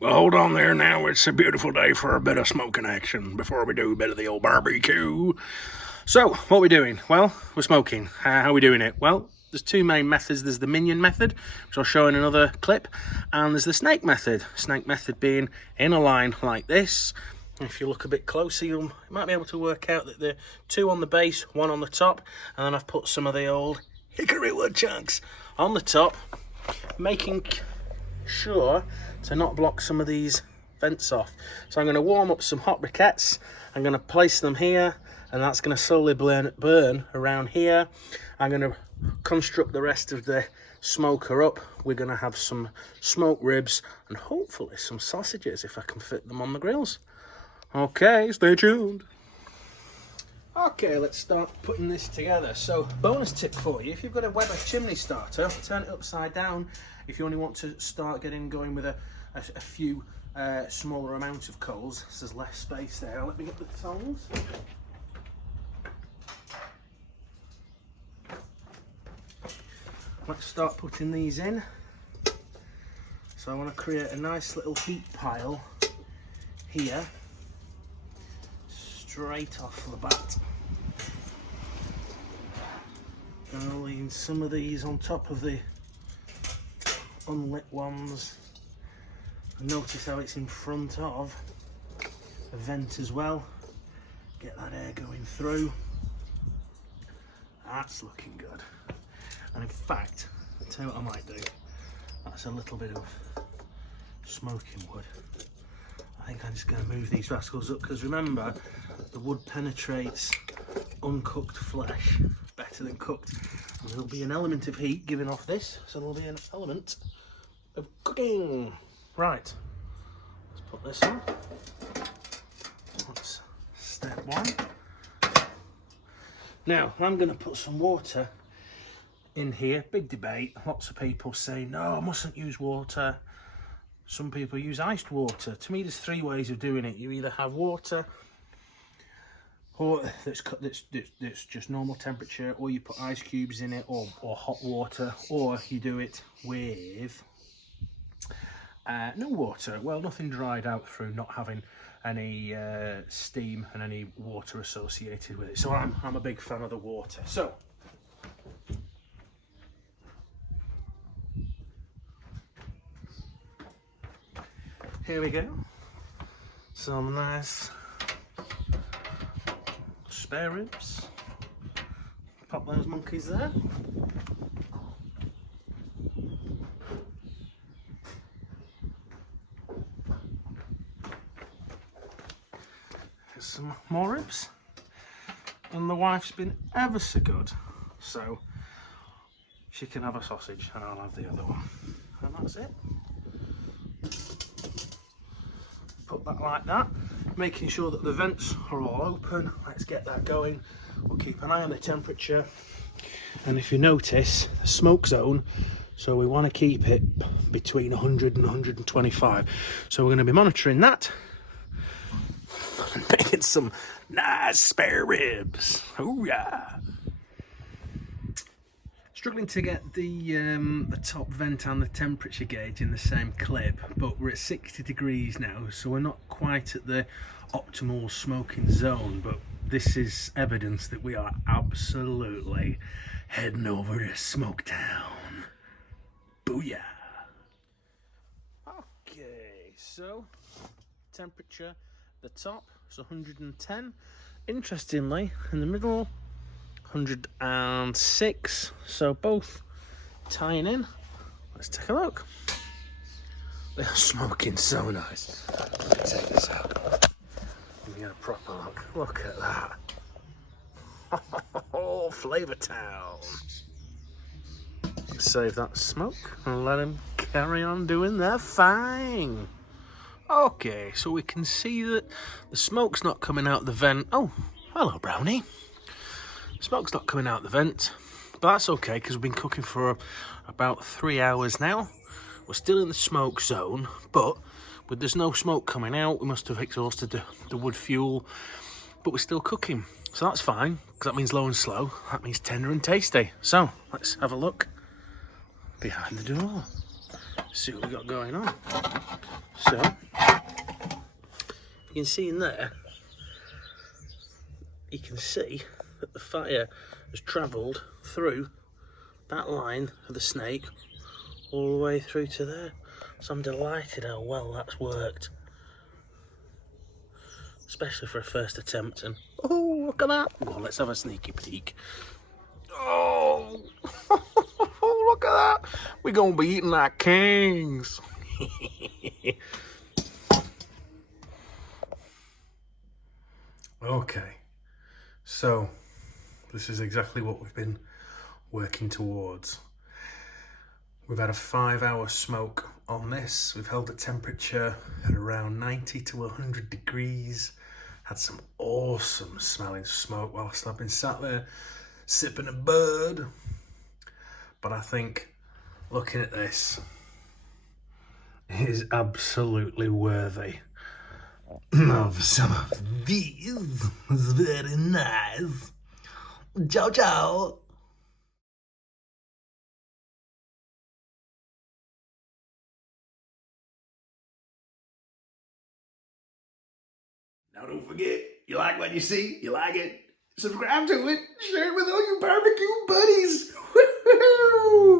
Well, hold on there now. It's a beautiful day for a bit of smoking action before we do a bit of the old barbecue. So, what are we doing? Well, we're smoking. How are we doing it? Well, there's two main methods. There's the minion method, which I'll show in another clip, and there's the snake method. Snake method being in a line like this. If you look a bit closer, you might be able to work out that the two on the base, one on the top, and then I've put some of the old hickory wood chunks on the top, making sure to not block some of these vents off. So I'm going to warm up some hot briquettes. I'm going to place them here, and that's going to slowly burn around here. I'm going to construct the rest of the smoker up. We're going to have some smoked ribs and hopefully some sausages if I can fit them on the grills. Okay, stay tuned. Okay, let's start putting this together. So, bonus tip for you, if you've got a Weber chimney starter, turn it upside down if you only want to start getting going with a few smaller amounts of coals. So there's less space there. Let me get the tongs. Let's start putting these in. So I want to create a nice little heat pile here, straight off the bat. Gonna lean some of these on top of the unlit ones. Notice how it's in front of a vent as well. Get that air going through. That's looking good. And in fact, I'll tell you what I might do. That's a little bit of smoking wood. I think I'm just going to move these rascals up, because remember, the wood penetrates uncooked flesh better than cooked. And there'll be an element of heat giving off this, so there'll be an element of cooking. Right, let's put this on. That's step one. Now, I'm going to put some water in here. Big debate. Lots of people say, no, I mustn't use water. Some people use iced water. To me, there's three ways of doing it. You either have water or that's just normal temperature, or you put ice cubes in it, or hot water, or you do it with no water. Well, nothing dried out through not having any steam and any water associated with it. So I'm a big fan of the water. So here we go. Some nice spare ribs. Pop those monkeys there. Here's some more ribs. And the wife's been ever so good, so she can have a sausage and I'll have the other one. And that's it. Put that like that, making sure that the vents are all open. Let's get that going. We'll keep an eye on the temperature, and if you notice, the smoke zone, so we want to keep it between 100 and 125, so we're going to be monitoring that and making some nice spare ribs. Oh yeah. Struggling to get the top vent and the temperature gauge in the same clip, but we're at 60 degrees now, so we're not quite at the optimal smoking zone, but this is evidence that we are absolutely heading over to Smoketown. Booyah! Okay, so temperature, the top is 110. Interestingly, in the middle, 106, so both tying in. Let's take a look. They're smoking so nice. Let me take this out. Give me a proper look. Look at that. Oh, Flavour Town. Save that smoke and let them carry on doing their thing. Okay, so we can see that the smoke's not coming out the vent. Oh, hello, Brownie. Smoke's not coming out the vent, but that's okay, because we've been cooking for about 3 hours now. We're still in the smoke zone, but there's no smoke coming out. We must have exhausted the wood fuel, but we're still cooking. So that's fine, because that means low and slow. That means tender and tasty. So let's have a look behind the door. See what we got going on. So, you can see in there, you can see that the fire has travelled through that line of the snake all the way through to there. So I'm delighted how well that's worked. Especially for a first attempt. And oh, look at that. Go on, let's have a sneaky peek. Oh, look at that. We're going to be eating like kings. Okay, so this is exactly what we've been working towards. We've had a 5-hour smoke on this. We've held the temperature at around 90 to 100 degrees. Had some awesome smelling smoke whilst I've been sat there sipping a bird. But I think looking at this, it is absolutely worthy of some of these. It's very nice. Ciao, ciao. Now don't forget, you like what you see, you like it, subscribe to it, share it with all your barbecue buddies. Woo-hoo!